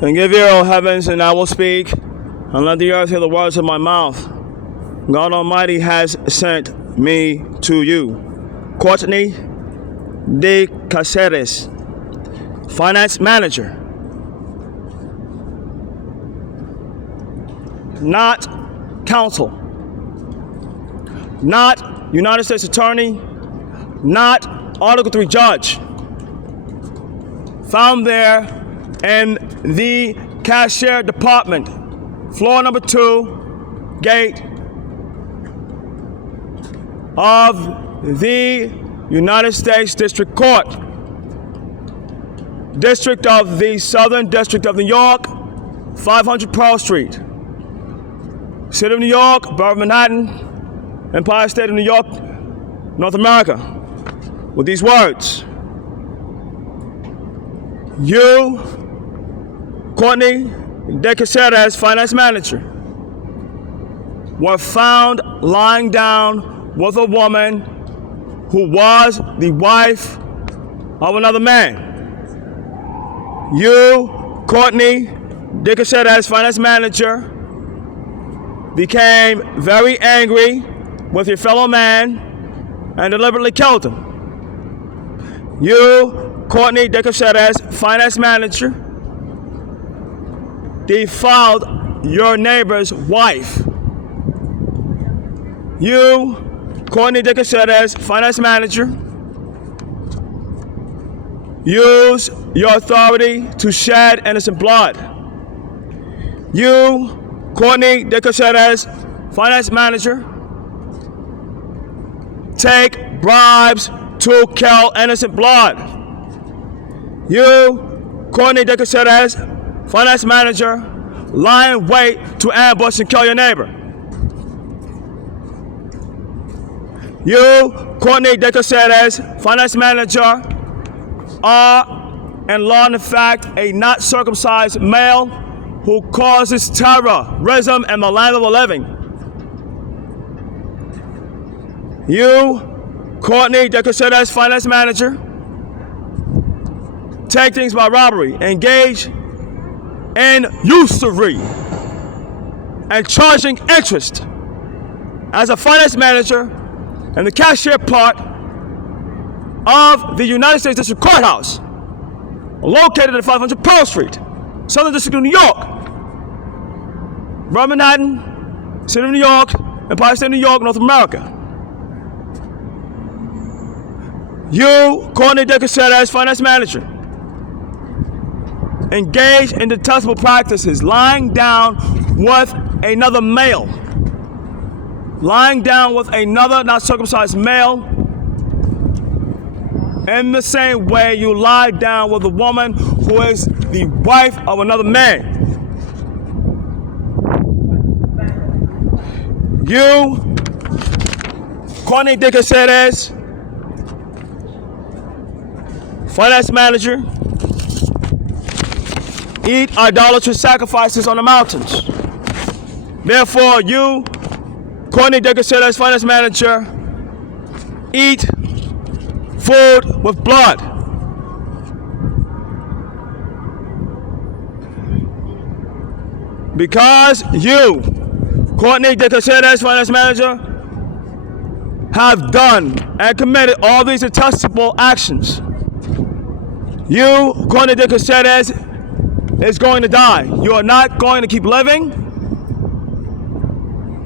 And give ear, O heavens, and I will speak, and let the earth hear the words of my mouth. God Almighty has sent me to you. Courtney de Caceres, finance manager. Not counsel. Not United States attorney. Not Article 3 judge. Found there in the cashier department, floor number 2, gate of the United States District Court, District of the Southern District of New York, 500 Pearl Street, City of New York, Borough of Manhattan, Empire State of New York, North America, with these words: you, Courtney de Caceres, finance manager, were found lying down with a woman who was the wife of another man. You, Courtney de Caceres, finance manager, became very angry with your fellow man and deliberately killed him. You, Courtney de Caceres, finance manager, defiled your neighbor's wife. You, Courtney de Caceres, finance manager, use your authority to shed innocent blood. You, Courtney de Caceres, finance manager, take bribes to kill innocent blood. You, Courtney de Caceres, finance manager, lie in wait to ambush and kill your neighbor. You, Courtney de Caceres, finance manager, are in law and in fact a not circumcised male who causes terrorism in the land of the living. You, Courtney de Caceres, finance manager, take things by robbery, engage in usury, and charging interest as a finance manager in the cashier part of the United States District Courthouse, located at 500 Pearl Street, Southern District of New York, Borough of Manhattan, City of New York, Empire State of New York, North America. You, Courtney de Caceres, finance manager, engage in detestable practices, lying down with another male, lying down with another not circumcised male, in the same way you lie down with a woman who is the wife of another man. You, Courtney de Caceres, finance manager, eat idolatrous sacrifices on the mountains. Therefore, you, Courtney de Caceres, finance manager, eat food with blood. Because you, Courtney de Caceres, finance manager, have done and committed all these detestable actions, you, Courtney de Caceres, is going to die. You are not going to keep living.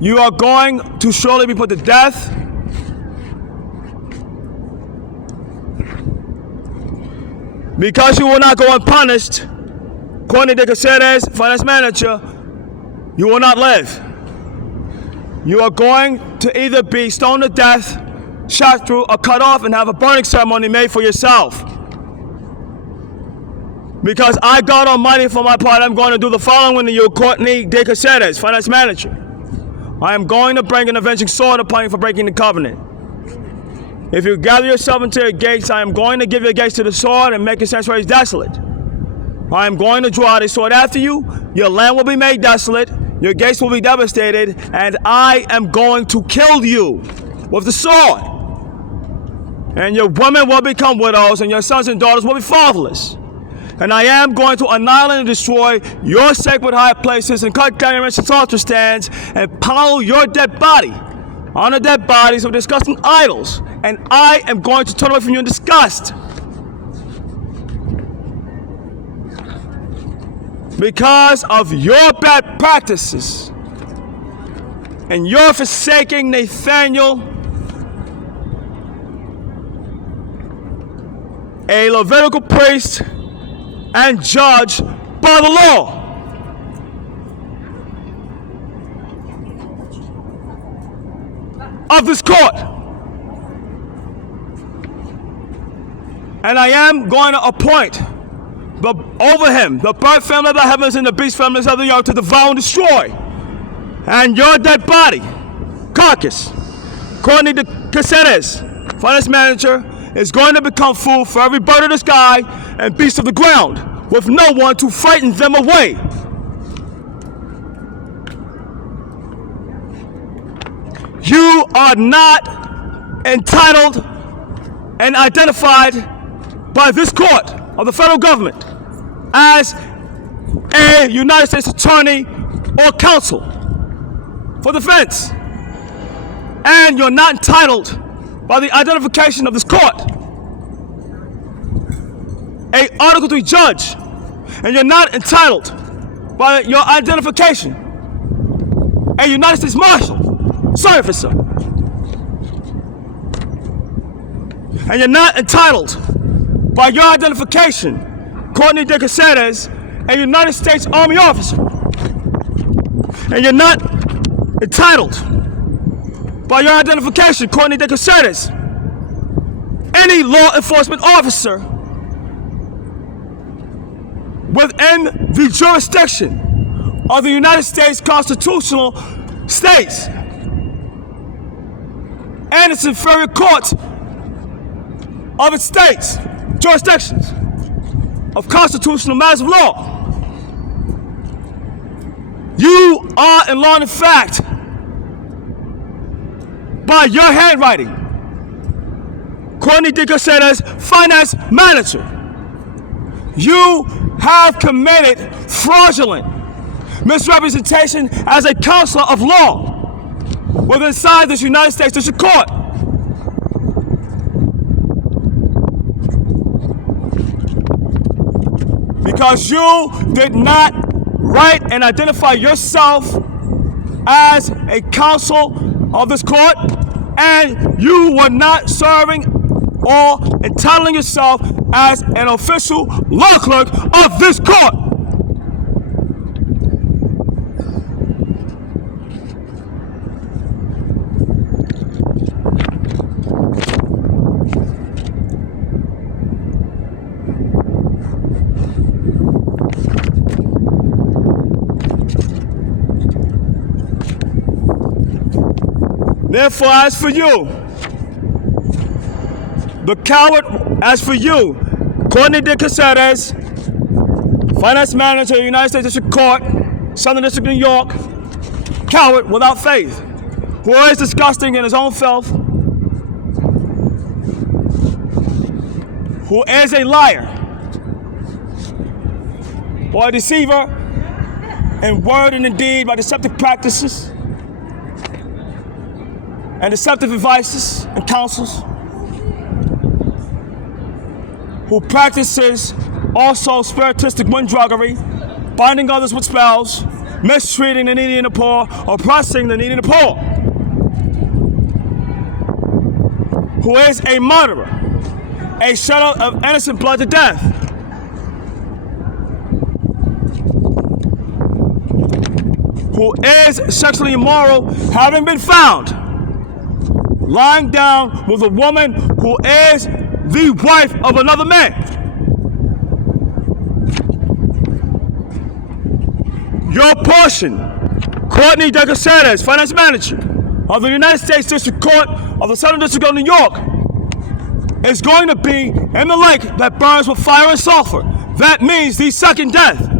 You are going to surely be put to death. Because you will not go unpunished, Courtney de Caceres, finance manager, you will not live. You are going to either be stoned to death, shot through, or cut off and have a burning ceremony made for yourself. Because I, God Almighty, for my part, I'm going to do the following to you, Courtney de Caceres, finance manager. I am going to bring an avenging sword upon you for breaking the covenant. If you gather yourself into your gates, I am going to give your gates to the sword and make your sanctuaries desolate. I am going to draw out a sword after you. Your land will be made desolate. Your gates will be devastated. And I am going to kill you with the sword. And your women will become widows, and your sons and daughters will be fatherless. And I am going to annihilate and destroy your sacred high places and cut down your ancient altar stands and pile your dead body on the dead bodies of disgusting idols. And I am going to turn away from you in disgust. Because of your bad practices and your forsaking Nathaniel, a Levitical priest and judge by the law. Of this court. And I am going to appoint over him the bird family of the heavens and the beast families of the earth to devour and destroy. And your dead body, carcass, according to Caceres, finance manager, is going to become food for every bird of the sky and beast of the ground, with no one to frighten them away. You are not entitled and identified by this court of the federal government as a United States attorney or counsel for defense. And you're not entitled by the identification of this court a Article 3 judge, and you're not entitled by your identification a United States Marshal, officer, and you're not entitled by your identification, Courtney de Caceres, a United States Army officer, and you're not entitled by your identification, Courtney de Caceres, any law enforcement officer within the jurisdiction of the United States constitutional states and its inferior courts of its states, jurisdictions of constitutional matters of law. You are in law and in fact, by your handwriting, Courtney de Caceres, finance manager, you have committed fraudulent misrepresentation as a counselor of law within this United States District Court. Because you did not write and identify yourself as a counsel of this court, and you were not serving or entitling yourself as an official law clerk of this court. Therefore, as for you, the coward, as for you, Courtney de Caceres, finance manager of the United States District Court, Southern District of New York, coward without faith, who is disgusting in his own filth, who is a liar or a deceiver in word and in deed by deceptive practices and deceptive advices and counsels, who practices also spiritistic wind-druggery, binding others with spells, mistreating the needy and the poor, oppressing the needy and the poor, who is a murderer, a shedder of innocent blood to death, who is sexually immoral, having been found lying down with a woman who is the wife of another man. Your portion, Courtney de Caceres, finance manager of the United States District Court of the Southern District of New York, is going to be in the lake that burns with fire and sulfur. That means the second death.